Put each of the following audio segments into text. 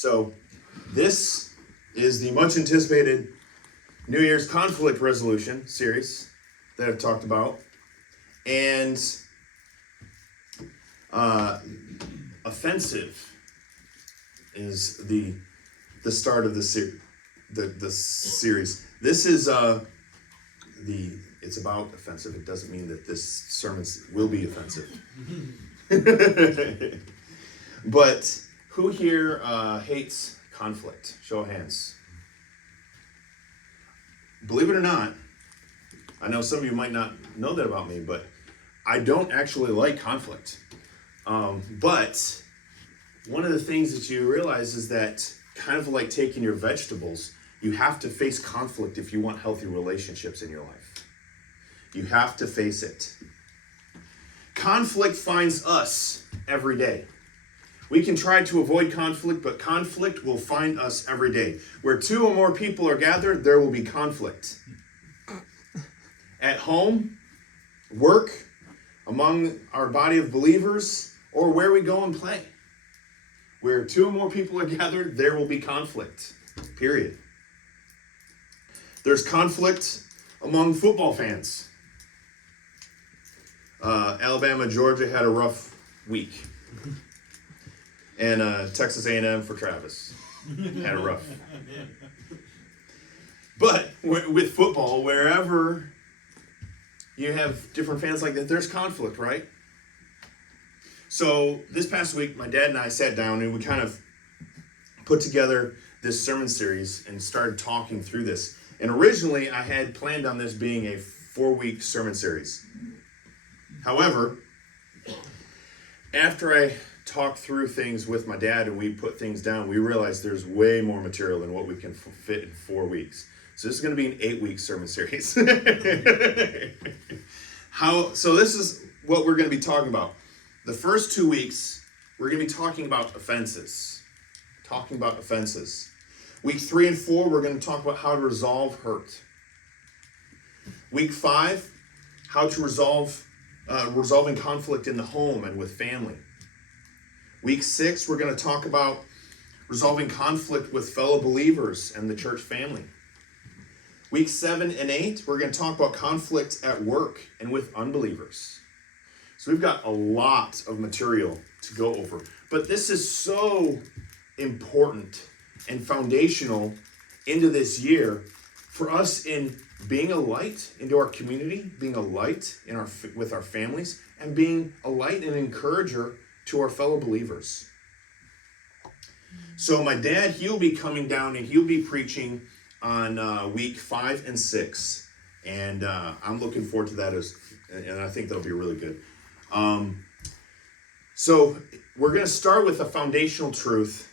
So this is the much anticipated New Year's conflict resolution series that I've talked about. And offensive is the start of the series. This is it's about offensive. It doesn't mean that this sermon will be offensive. But who here hates conflict? Show of hands. Believe it or not, I know some of you might not know that about me, but I don't actually like conflict. But one of the things that you realize is that kind of like taking your vegetables, you have to face conflict if you want healthy relationships in your life. You have to face it. Conflict finds us every day. We can try to avoid conflict, but conflict will find us every day. Where two or more people are gathered, there will be conflict. At home, work, among our body of believers, or where we go and play. Where two or more people are gathered, there will be conflict. Period. There's conflict among football fans. Alabama, Georgia had a rough week. And Texas A&M for Travis had a rough. But with football, wherever you have different fans like that, there's conflict, right? So this past week, my dad and I sat down and we kind of put together this sermon series and started talking through this. And originally, I had planned on this being a 4-week sermon series. However, after I talked through things with my dad and we put things down, we realized there's way more material than what we can fit in 4 weeks. So this is going to be an 8-week sermon series. So this is what we're going to be talking about. The first 2 weeks, we're going to be talking about offenses. Week 3 and 4, we're going to talk about how to resolve hurt. Week 5, how to resolving conflict in the home and with family. Week 6, we're going to talk about resolving conflict with fellow believers and the church family. Week 7 and 8, we're going to talk about conflict at work and with unbelievers. So we've got a lot of material to go over. But this is so important and foundational into this year for us in being a light into our community, being a light with our families, and being a light and encourager to our fellow believers. So my dad, he'll be coming down and he'll be preaching on week 5 and 6. And I'm looking forward to that, and I think that'll be really good. So we're going to start with a foundational truth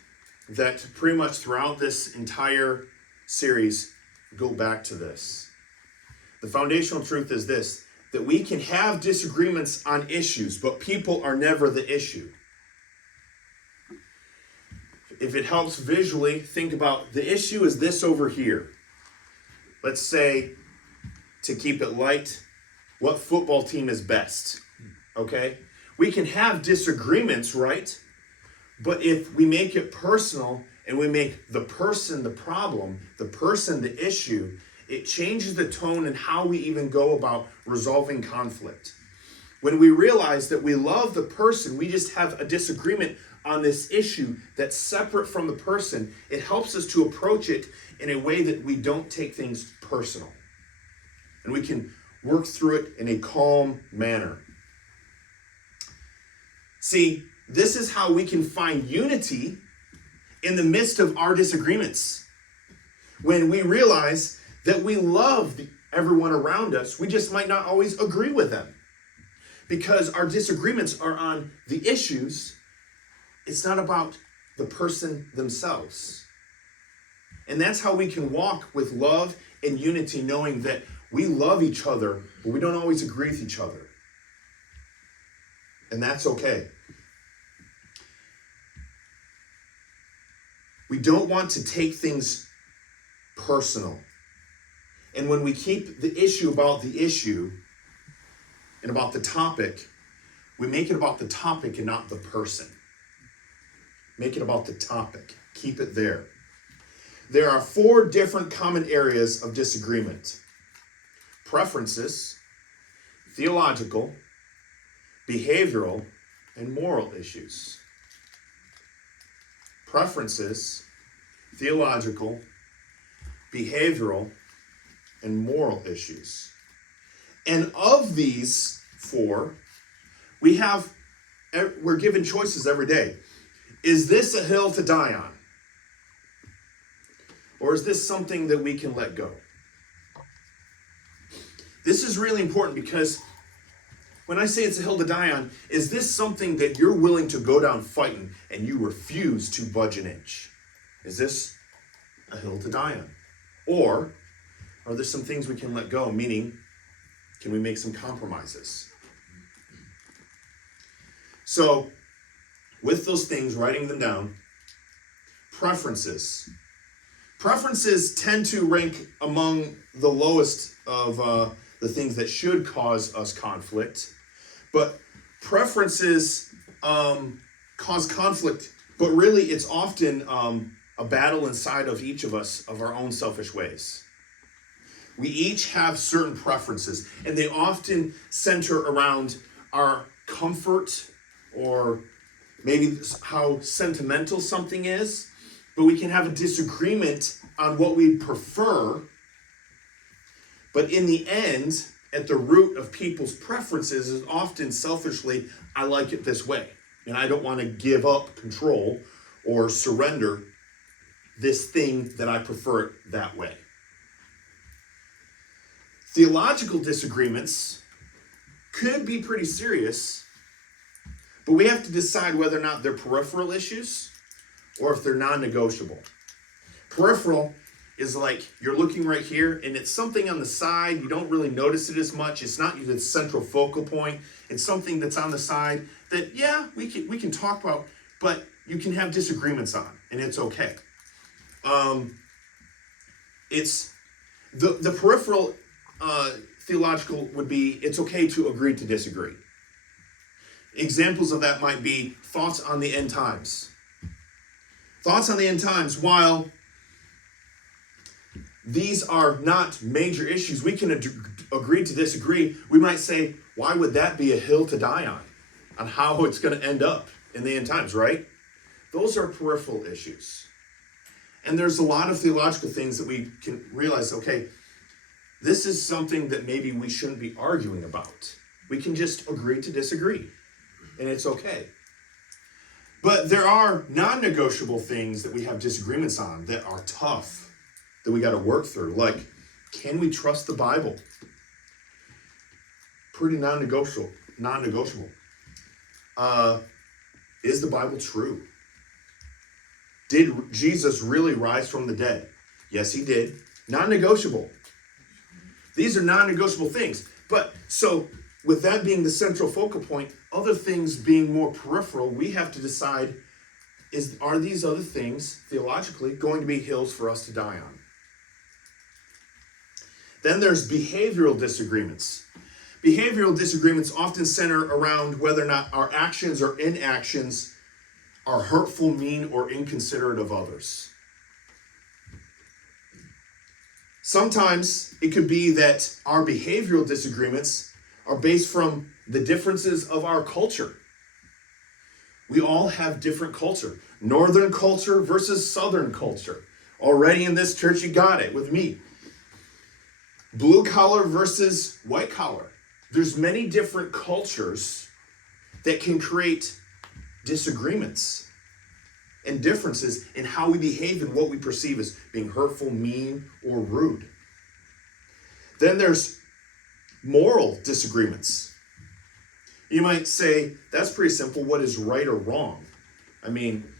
that pretty much throughout this entire series go back to this. The foundational truth is this, that we can have disagreements on issues, but people are never the issue. If it helps visually, think about the issue is this over here. Let's say, to keep it light, what football team is best? Okay? We can have disagreements, right? But if we make it personal and we make the person the problem, the person the issue, it changes the tone and how we even go about resolving conflict. When we realize that we love the person, we just have a disagreement on this issue that's separate from the person, it helps us to approach it in a way that we don't take things personal. And we can work through it in a calm manner. See, this is how we can find unity in the midst of our disagreements. When we realize that we love everyone around us, we just might not always agree with them. Because our disagreements are on the issues, it's not about the person themselves. And that's how we can walk with love and unity, knowing that we love each other, but we don't always agree with each other. And that's okay. We don't want to take things personal. And when we keep the issue about the issue and about the topic, we make it about the topic and not the person. Make it about the topic. keep it there. There are 4 different common areas of disagreement: preferences, theological, behavioral, and moral issues. Preferences, theological, behavioral, and moral issues. And of these 4, we're given choices every day. Is this a hill to die on? Or is this something that we can let go? This is really important because when I say it's a hill to die on, is this something that you're willing to go down fighting and you refuse to budge an inch? Is this a hill to die on? Or are there some things we can let go? Meaning, can we make some compromises? So, with those things, writing them down, preferences. Preferences tend to rank among the lowest of the things that should cause us conflict. But preferences cause conflict, but really it's often a battle inside of each of us of our own selfish ways. We each have certain preferences, and they often center around our comfort or maybe how sentimental something is, but we can have a disagreement on what we prefer. But in the end, at the root of people's preferences is often selfishly, I like it this way, and I don't want to give up control or surrender this thing that I prefer it that way. Theological disagreements could be pretty serious, but we have to decide whether or not they're peripheral issues or if they're non-negotiable. Peripheral is like you're looking right here and it's something on the side, you don't really notice it as much, it's not the central focal point, it's something that's on the side that, yeah, we can talk about, but you can have disagreements on, and it's okay. It's the peripheral theological would be, it's okay to agree to disagree. Examples of that might be thoughts on the end times. Thoughts on the end times, while these are not major issues, we can agree to disagree. We might say, why would that be a hill to die on how it's going to end up in the end times, right? Those are peripheral issues. And there's a lot of theological things that we can realize, okay, this is something that maybe we shouldn't be arguing about. We can just agree to disagree, and it's okay. But there are non-negotiable things that we have disagreements on that are tough, that we got to work through. Like, can we trust the Bible? Pretty non-negotiable. Is the Bible true? Did Jesus really rise from the dead? Yes, he did. Non-negotiable. These are non-negotiable things. But so with that being the central focal point, other things being more peripheral, we have to decide, are these other things theologically going to be hills for us to die on? Then there's behavioral disagreements. Behavioral disagreements often center around whether or not our actions or inactions are hurtful, mean, or inconsiderate of others. Sometimes it could be that our behavioral disagreements are based from the differences of our culture. We all have different culture. Northern culture versus Southern culture. Already in this church, you got it with me. Blue collar versus white collar. There's many different cultures that can create disagreements and differences in how we behave and what we perceive as being hurtful, mean, or rude. Then there's moral disagreements. You might say, that's pretty simple. What is right or wrong? I mean,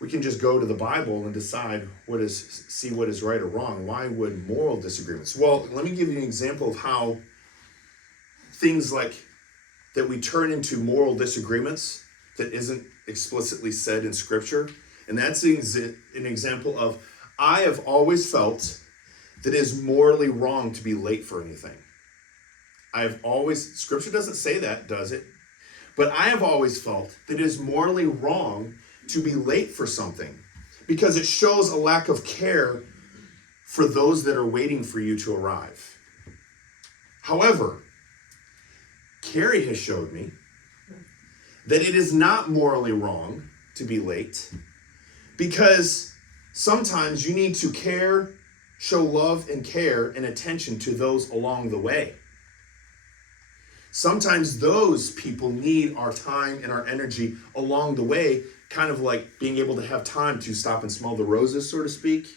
we can just go to the Bible and decide see what is right or wrong. Why would moral disagreements? Well, let me give you an example of how things like that we turn into moral disagreements that isn't explicitly said in Scripture. And that's an example of, I have always felt that it is morally wrong to be late for anything. Scripture doesn't say that, does it? But I have always felt that it is morally wrong to be late for something. because it shows a lack of care for those that are waiting for you to arrive. However, Carrie has showed me that it is not morally wrong to be late, because sometimes you need to care, show love and care and attention to those along the way. Sometimes those people need our time and our energy along the way, kind of like being able to have time to stop and smell the roses, so to speak.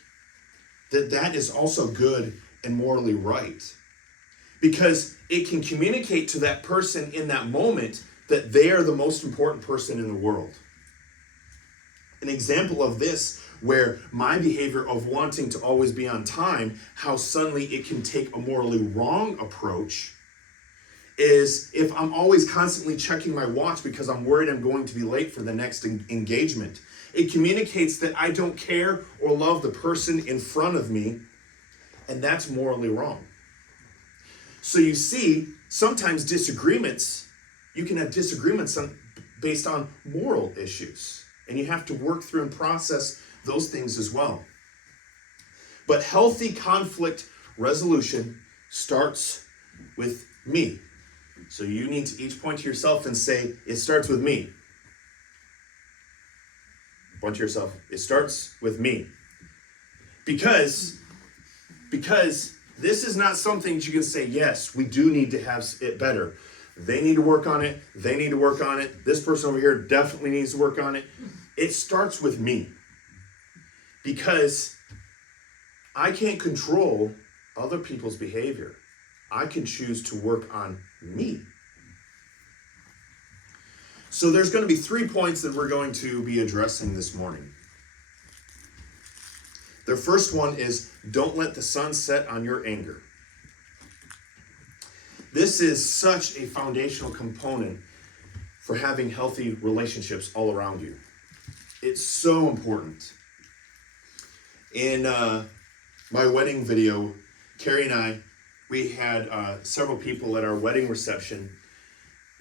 That is also good and morally right, because it can communicate to that person in that moment that they are the most important person in the world. An example of this, where my behavior of wanting to always be on time, how suddenly it can take a morally wrong approach, is if I'm always constantly checking my watch because I'm worried I'm going to be late for the next engagement. It communicates that I don't care or love the person in front of me, and that's morally wrong. So you see, sometimes you can have disagreements based on moral issues, and you have to work through and process those things as well. But healthy conflict resolution starts with me. So you need to each point to yourself and say, it starts with me. Point to yourself, it starts with me. Because this is not something that you can say, yes, we do need to have it better. They need to work on it. They need to work on it. This person over here definitely needs to work on it. It starts with me. Because I can't control other people's behavior. I can choose to work on me. So there's going to be 3 points that we're going to be addressing this morning. The first one is, don't let the sun set on your anger. This is such a foundational component for having healthy relationships all around you. It's so important. In my wedding video, Carrie and I, we had several people at our wedding reception.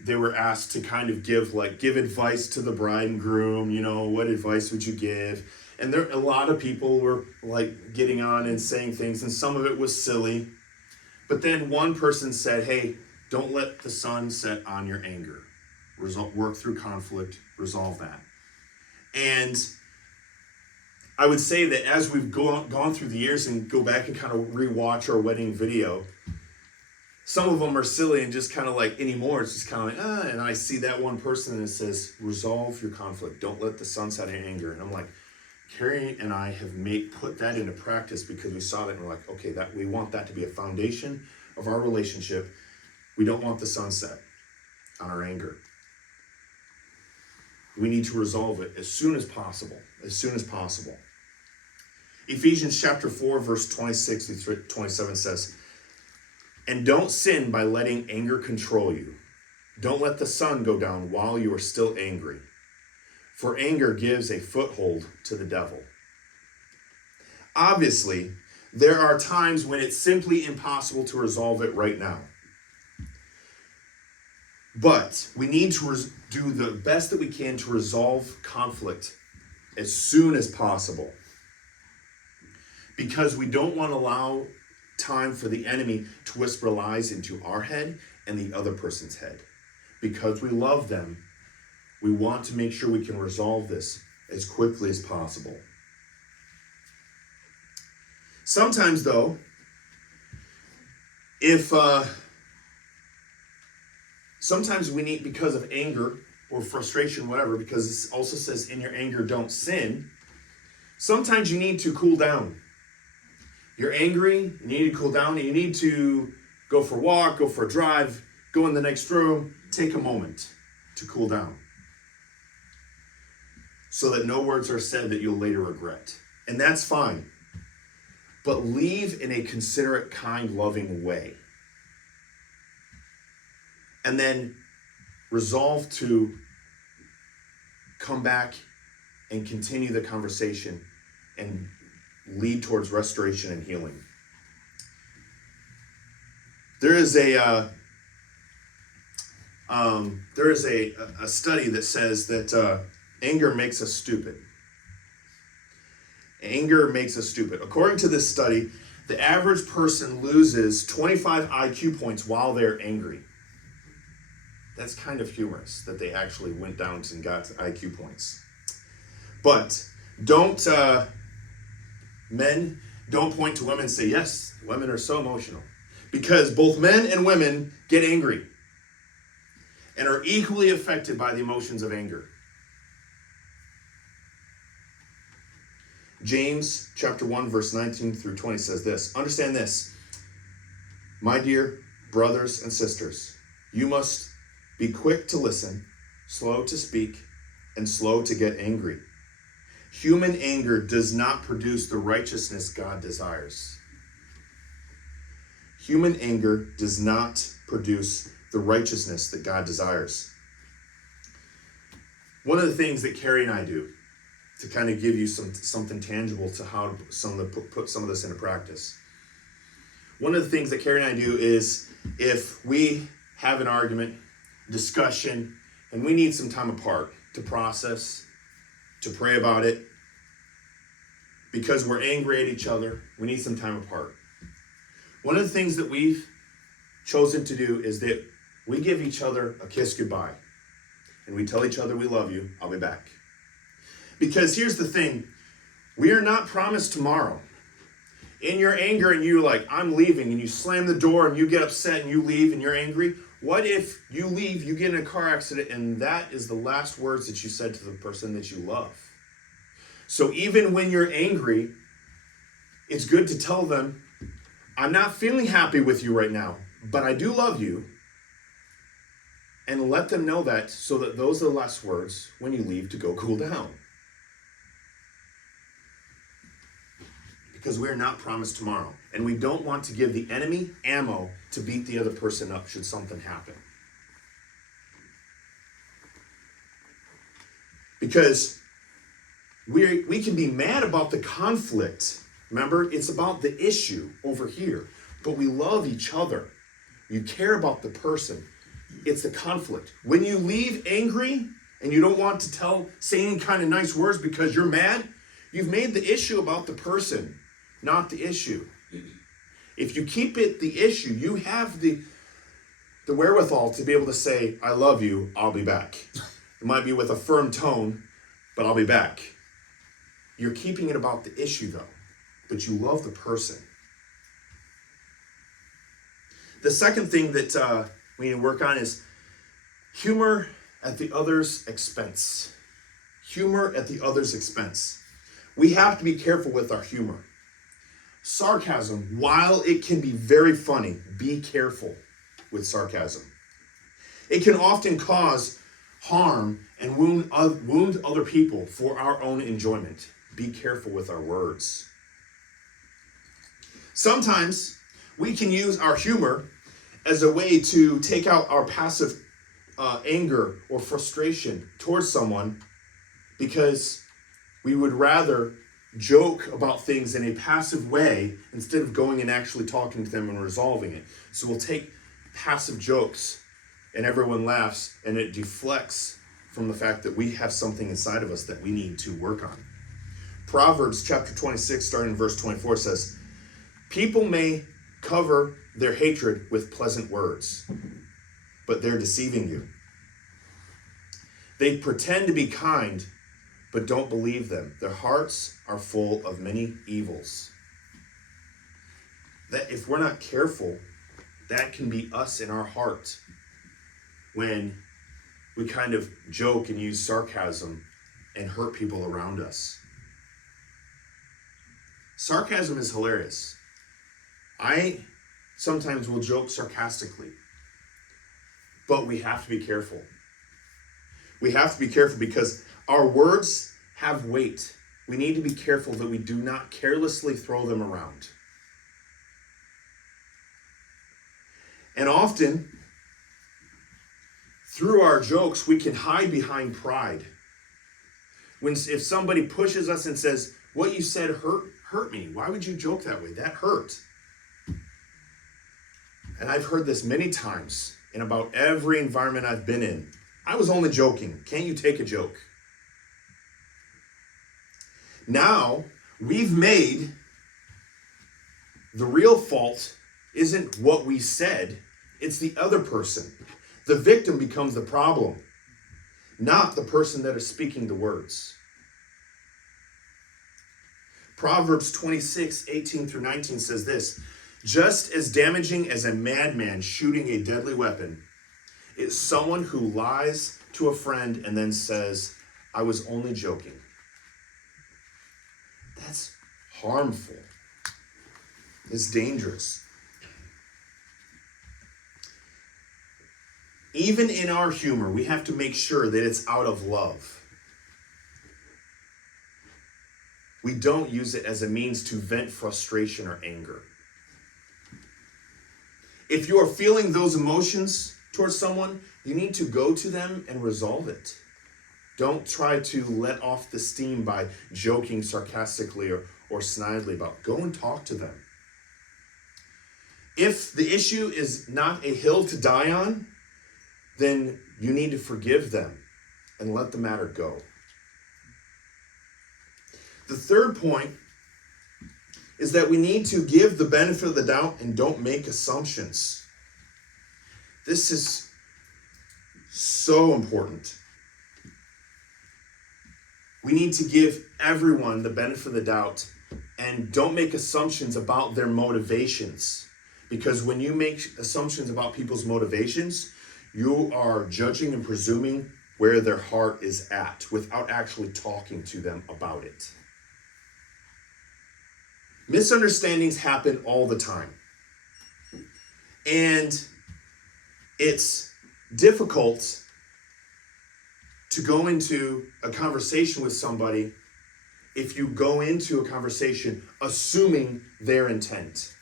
They were asked to kind of give advice to the bride and groom. What advice would you give? And a lot of people were getting on and saying things, and some of it was silly. But then one person said, hey, don't let the sun set on your anger. Work through conflict, resolve that. And I would say that as we've gone through the years and go back and kind of rewatch our wedding video, some of them are silly and just kind of anymore. It's just kind of and I see that one person that says, resolve your conflict. Don't let the sun set on your anger. And I'm like, Carrie and I have put that into practice because we saw that and we're like, okay, that we want that to be a foundation of our relationship. We don't want the sunset on our anger. We need to resolve it as soon as possible. Ephesians chapter 4, verse 26 through 27 says, and don't sin by letting anger control you. Don't let the sun go down while you are still angry, for anger gives a foothold to the devil. Obviously, there are times when it's simply impossible to resolve it right now. But we need to do the best that we can to resolve conflict as soon as possible, because we don't want to allow time for the enemy to whisper lies into our head and the other person's head. Because we love them, we want to make sure we can resolve this as quickly as possible. Sometimes, though, sometimes we need, because of anger or frustration, whatever, because it also says in your anger don't sin, sometimes you need to cool down. You're angry, you need to cool down, and you need to go for a walk, go for a drive, go in the next room, take a moment to cool down, so that no words are said that you'll later regret. And that's fine. But leave in a considerate, kind, loving way. And then resolve to come back and continue the conversation and lead towards restoration and healing. There is a study that says that anger makes us stupid. Anger makes us stupid. According to this study, the average person loses 25 IQ points while they're angry. That's kind of humorous that they actually went down and got to IQ points. But men don't point to women and say, yes, women are so emotional. Because both men and women get angry and are equally affected by the emotions of anger. James chapter 1, verse 19 through 20 says this. Understand this, my dear brothers and sisters, you must be quick to listen, slow to speak, and slow to get angry. Human anger does not produce the righteousness God desires. Human anger does not produce the righteousness that God desires. One of the things that Carrie and I do to kind of give you something tangible to how to put some of this into practice. One of the things that Carrie and I do is if we have an argument, discussion, and we need some time apart to process, to pray about it, because we're angry at each other, we need some time apart. One of the things that we've chosen to do is that we give each other a kiss goodbye. And we tell each other we love you, I'll be back. Because here's the thing, we are not promised tomorrow. In your anger and you're like, I'm leaving, and you slam the door and you get upset and you leave and you're angry. What if you leave, you get in a car accident, and that is the last words that you said to the person that you love? So even when you're angry, it's good to tell them, I'm not feeling happy with you right now, but I do love you. And let them know that, so that those are the last words when you leave to go cool down. Because we're not promised tomorrow. And we don't want to give the enemy ammo to beat the other person up should something happen. Because we can be mad about the conflict. Remember, it's about the issue over here. But we love each other. You care about the person. It's the conflict. When you leave angry and you don't want to say any kind of nice words because you're mad, you've made the issue about the person, not the issue. If you keep it the issue, you have the wherewithal to be able to say, I love you, I'll be back. It might be with a firm tone, but I'll be back. You're keeping it about the issue though, but you love the person. The second thing that we need to work on is humor at the other's expense. Humor at the other's expense. We have to be careful with our humor. Sarcasm, while it can be very funny, be careful with sarcasm. It can often cause harm and wound other people for our own enjoyment. Be careful with our words. Sometimes we can use our humor as a way to take out our passive anger or frustration towards someone, because we would rather joke about things in a passive way instead of going and actually talking to them and resolving it. So we'll take passive jokes and everyone laughs, and it deflects from the fact that we have something inside of us that we need to work on. Proverbs chapter 26, starting in verse 24 says, people may cover their hatred with pleasant words, but they're deceiving you. They pretend to be kind, but don't believe them. Their hearts are full of many evils. That if we're not careful, that can be us in our heart when we kind of joke and use sarcasm and hurt people around us. Sarcasm is hilarious. I sometimes will joke sarcastically, but we have to be careful. We have to be careful because our words have weight. We need to be careful that we do not carelessly throw them around. And often, through our jokes, we can hide behind pride. If somebody pushes us and says, what you said hurt me. Why would you joke that way? That hurt. And I've heard this many times in about every environment I've been in. I was only joking. Can't you take a joke? Now, we've made the real fault isn't what we said, it's the other person. The victim becomes the problem, not the person that is speaking the words. Proverbs 26:18-19 says this: just as damaging as a madman shooting a deadly weapon is someone who lies to a friend and then says, I was only joking. That's harmful. It's dangerous. Even in our humor, we have to make sure that it's out of love. We don't use it as a means to vent frustration or anger. If you are feeling those emotions towards someone, you need to go to them and resolve it. Don't try to let off the steam by joking sarcastically or snidely about it. Go and talk to them. If the issue is not a hill to die on, then you need to forgive them and let the matter go. The third point is that we need to give the benefit of the doubt and don't make assumptions. This is so important. We need to give everyone the benefit of the doubt and don't make assumptions about their motivations. Because when you make assumptions about people's motivations, you are judging and presuming where their heart is at without actually talking to them about it. Misunderstandings happen all the time. And it's difficult to go into a conversation with somebody if you go into a conversation assuming their intent.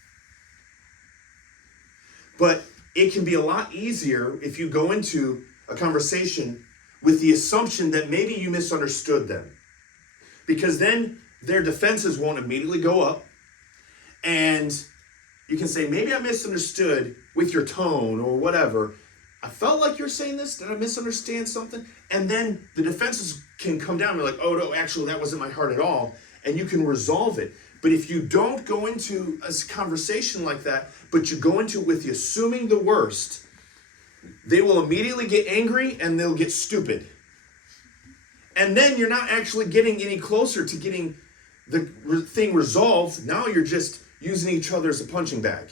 But it can be a lot easier if you go into a conversation with the assumption that maybe you misunderstood them. Because then their defenses won't immediately go up. And you can say, maybe I misunderstood with your tone or whatever. I felt like you're saying this. Did I misunderstand something? And then the defenses can come down and be like, oh, no, actually, that wasn't my heart at all. And you can resolve it. But if you don't go into a conversation like that, but you go into it with the assuming the worst, they will immediately get angry and they'll get stupid. And then you're not actually getting any closer to getting the thing resolved. Now you're just using each other as a punching bag.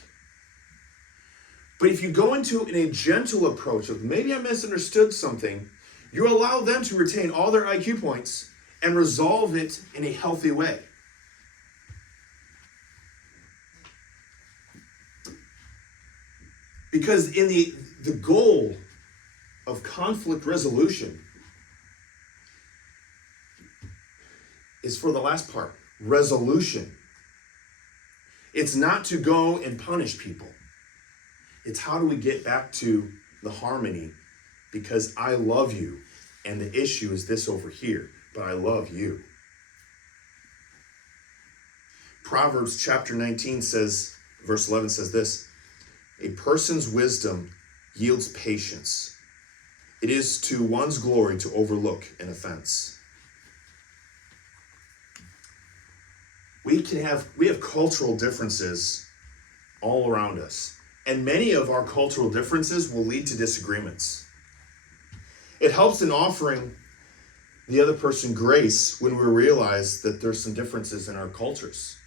But if you go into it in a gentle approach of maybe I misunderstood something, you allow them to retain all their IQ points and resolve it in a healthy way. Because in the goal of conflict resolution is for the last part, resolution. It's not to go and punish people. It's how do we get back to the harmony? Because I love you, and the issue is this over here, but I love you. Proverbs chapter 19 says, verse 11 says this: a person's wisdom yields patience. It is to one's glory to overlook an offense. We have cultural differences all around us. And many of our cultural differences will lead to disagreements. It helps in offering the other person grace when we realize that there's some differences in our cultures.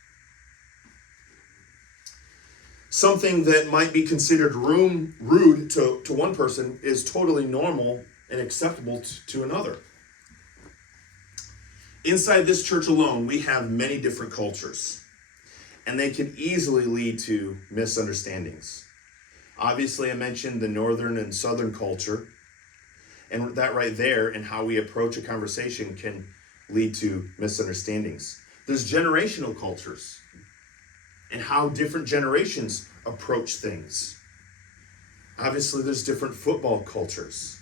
Something that might be considered rude to one person is totally normal and acceptable to another. Inside this church alone, we have many different cultures, and they can easily lead to misunderstandings. Obviously, I mentioned the northern and southern culture, and that right there and how we approach a conversation can lead to misunderstandings. There's generational cultures and how different generations approach things. Obviously, there's different football cultures.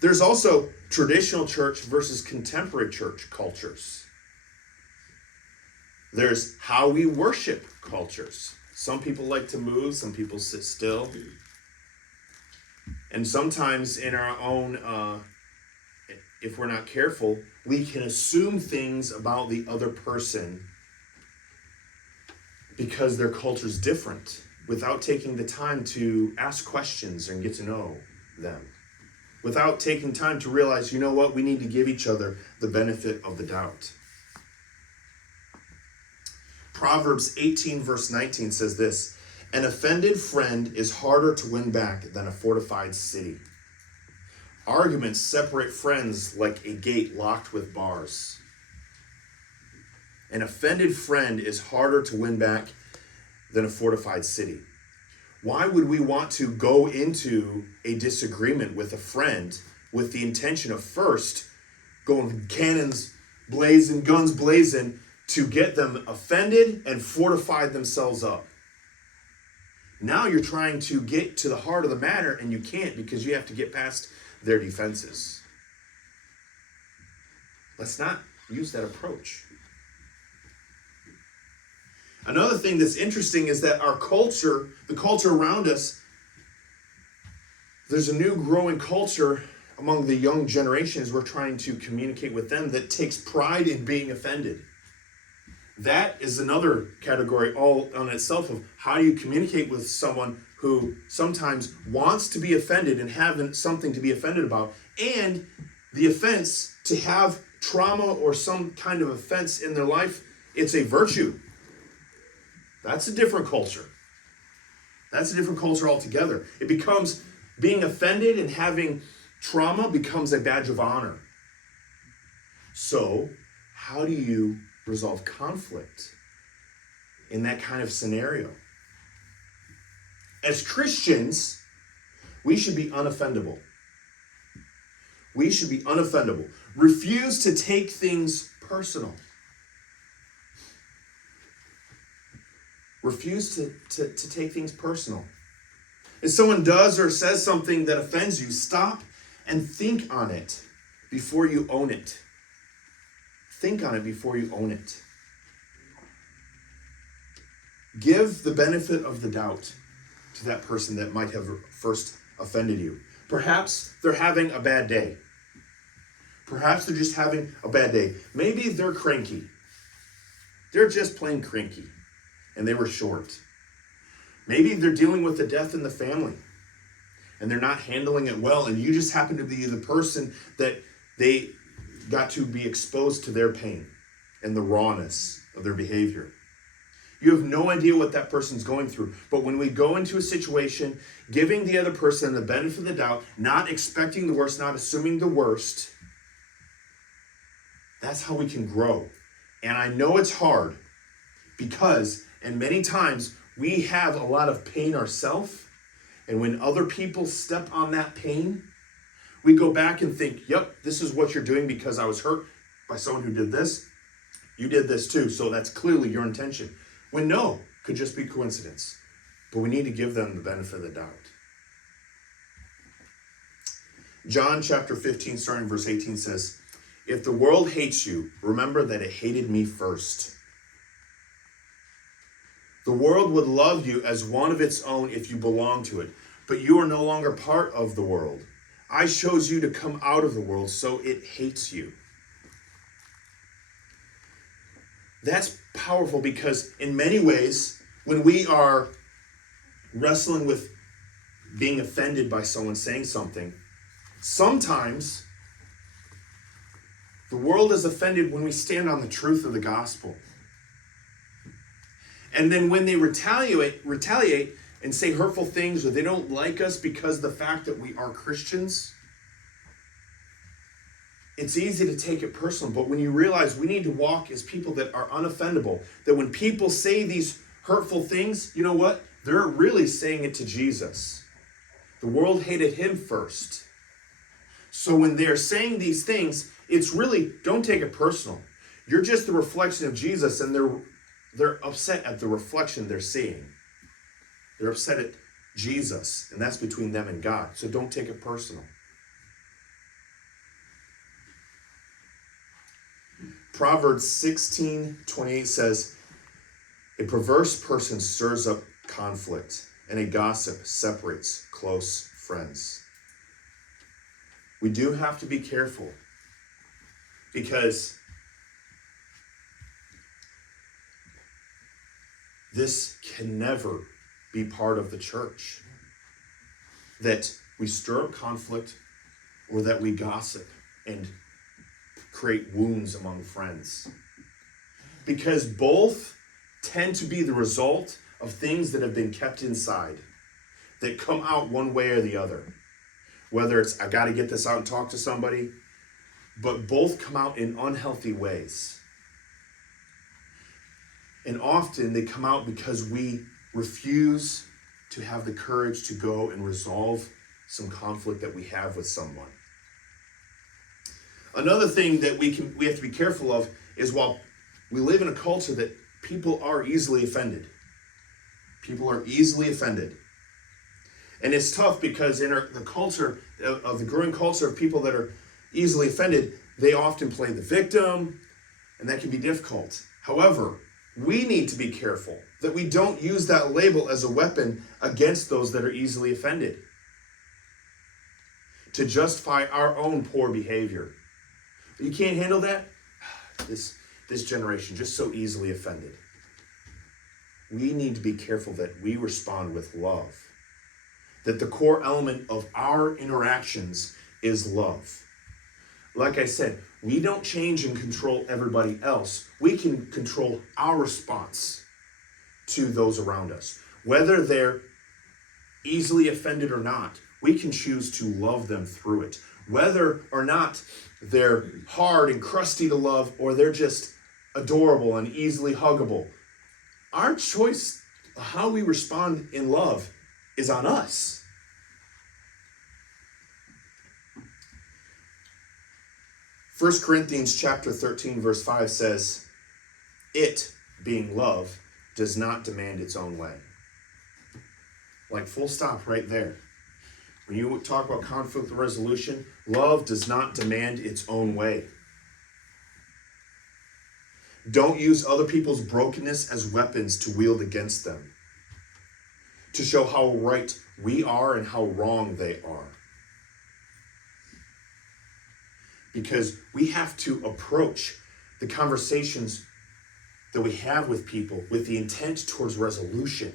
There's also traditional church versus contemporary church cultures. There's how we worship cultures. Some people like to move, some people sit still. And sometimes in our own, if we're not careful, we can assume things about the other person because their culture is different, without taking the time to ask questions and get to know them, without taking time to realize, you know what, we need to give each other the benefit of the doubt. Proverbs 18 verse 19 says this, an offended friend is harder to win back than a fortified city. Arguments separate friends like a gate locked with bars. An offended friend is harder to win back than a fortified city. Why would we want to go into a disagreement with a friend with the intention of first going cannons blazing, guns blazing, to get them offended and fortified themselves up? Now you're trying to get to the heart of the matter, and you can't because you have to get past their defenses. Let's not use that approach. Another thing that's interesting is that our culture, the culture around us, there's a new growing culture among the young generations we're trying to communicate with them that takes pride in being offended. That is another category all on itself of how do you communicate with someone who sometimes wants to be offended and having something to be offended about, and the offense to have trauma or some kind of offense in their life, it's a virtue. That's a different culture. That's a different culture altogether. It becomes being offended and having trauma becomes a badge of honor. So, how do you resolve conflict in that kind of scenario? As Christians, we should be unoffendable. We should be unoffendable. Refuse to take things personal. Refuse to take things personal. If someone does or says something that offends you, stop and think on it before you own it. Think on it before you own it. Give the benefit of the doubt to that person that might have first offended you. Perhaps they're having a bad day. Perhaps they're just having a bad day. Maybe they're cranky. They're just plain cranky, and they were short. Maybe they're dealing with a death in the family, and they're not handling it well, and you just happen to be the person that they got to be exposed to their pain and the rawness of their behavior. You have no idea what that person's going through. But when we go into a situation, giving the other person the benefit of the doubt, not expecting the worst, not assuming the worst, that's how we can grow. And I know it's hard because, and many times, we have a lot of pain ourselves. And when other people step on that pain, we go back and think, yep, this is what you're doing because I was hurt by someone who did this. You did this too, so that's clearly your intention. When no, could just be coincidence. But we need to give them the benefit of the doubt. John chapter 15, starting verse 18 says, if the world hates you, remember that it hated me first. The world would love you as one of its own if you belong to it, but you are no longer part of the world. I chose you to come out of the world, so it hates you. That's powerful because in many ways, when we are wrestling with being offended by someone saying something, sometimes the world is offended when we stand on the truth of the gospel. And then when they retaliate and say hurtful things, or they don't like us because of the fact that we are Christians, it's easy to take it personal. But when you realize we need to walk as people that are unoffendable, that when people say these hurtful things, you know what? They're really saying it to Jesus. The world hated him first. So when they're saying these things, it's really, don't take it personal. You're just the reflection of Jesus, and they're upset at the reflection they're seeing. They're upset at Jesus, and that's between them and God. So don't take it personal. Proverbs 16:28 says, a perverse person stirs up conflict, and a gossip separates close friends. We do have to be careful because This can never be part of the church. That we stir up conflict or that we gossip and create wounds among friends. Because both tend to be the result of things that have been kept inside, that come out one way or the other. Whether it's, I got to get this out and talk to somebody, but both come out in unhealthy ways. And often they come out because we refuse to have the courage to go and resolve some conflict that we have with someone. Another thing that we have to be careful of is, while we live in a culture that people are easily offended. People are easily offended. And it's tough because in the culture of the growing culture of people that are easily offended, they often play the victim, and that can be difficult. However, we need to be careful that we don't use that label as a weapon against those that are easily offended to justify our own poor behavior. You can't handle that? This generation, just so easily offended. We need to be careful that we respond with love. That the core element of our interactions is love. Like I said, we don't change and control everybody else. We can control our response to those around us. Whether they're easily offended or not, we can choose to love them through it. Whether or not they're hard and crusty to love, or they're just adorable and easily huggable, our choice of how we respond in love is on us. First Corinthians chapter 13, verse 5 says, "It, being love, does not demand its own way." Like, full stop right there. When you talk about conflict resolution, love does not demand its own way. Don't use other people's brokenness as weapons to wield against them, to show how right we are and how wrong they are. Because we have to approach the conversations that we have with people with the intent towards resolution,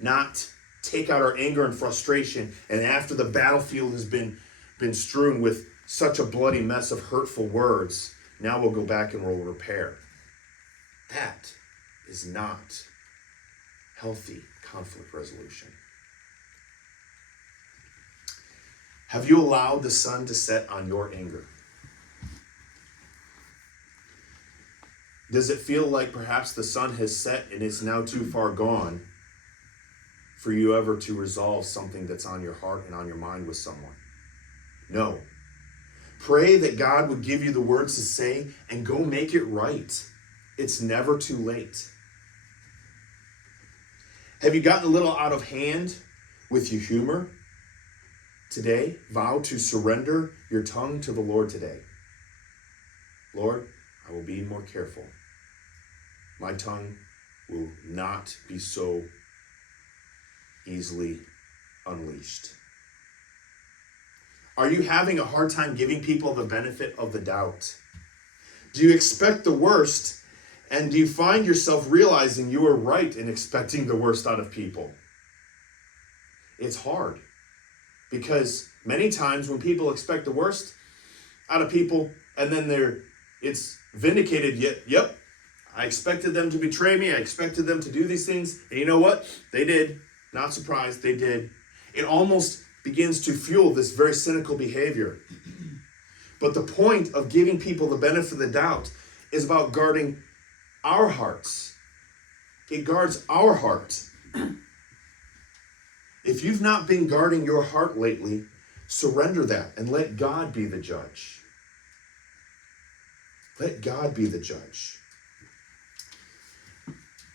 not take out our anger and frustration, and after the battlefield has been strewn with such a bloody mess of hurtful words, now we'll go back and we'll repair. That is not healthy conflict resolution. Have you allowed the sun to set on your anger? Does it feel like perhaps the sun has set and it's now too far gone for you ever to resolve something that's on your heart and on your mind with someone? No. Pray that God would give you the words to say and go make it right. It's never too late. Have you gotten a little out of hand with your humor today? Vow to surrender your tongue to the Lord today. Lord, I will be more careful. My tongue will not be so easily unleashed. Are you having a hard time giving people the benefit of the doubt? Do you expect the worst, and do you find yourself realizing you were right in expecting the worst out of people? It's hard, because many times when people expect the worst out of people, and then it's vindicated, yep, I expected them to betray me, I expected them to do these things, and you know what? They did. Not surprised, they did. It almost begins to fuel this very cynical behavior. But the point of giving people the benefit of the doubt is about guarding our hearts. It guards our heart. If you've not been guarding your heart lately, surrender that and let God be the judge. Let God be the judge.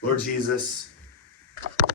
Lord Jesus,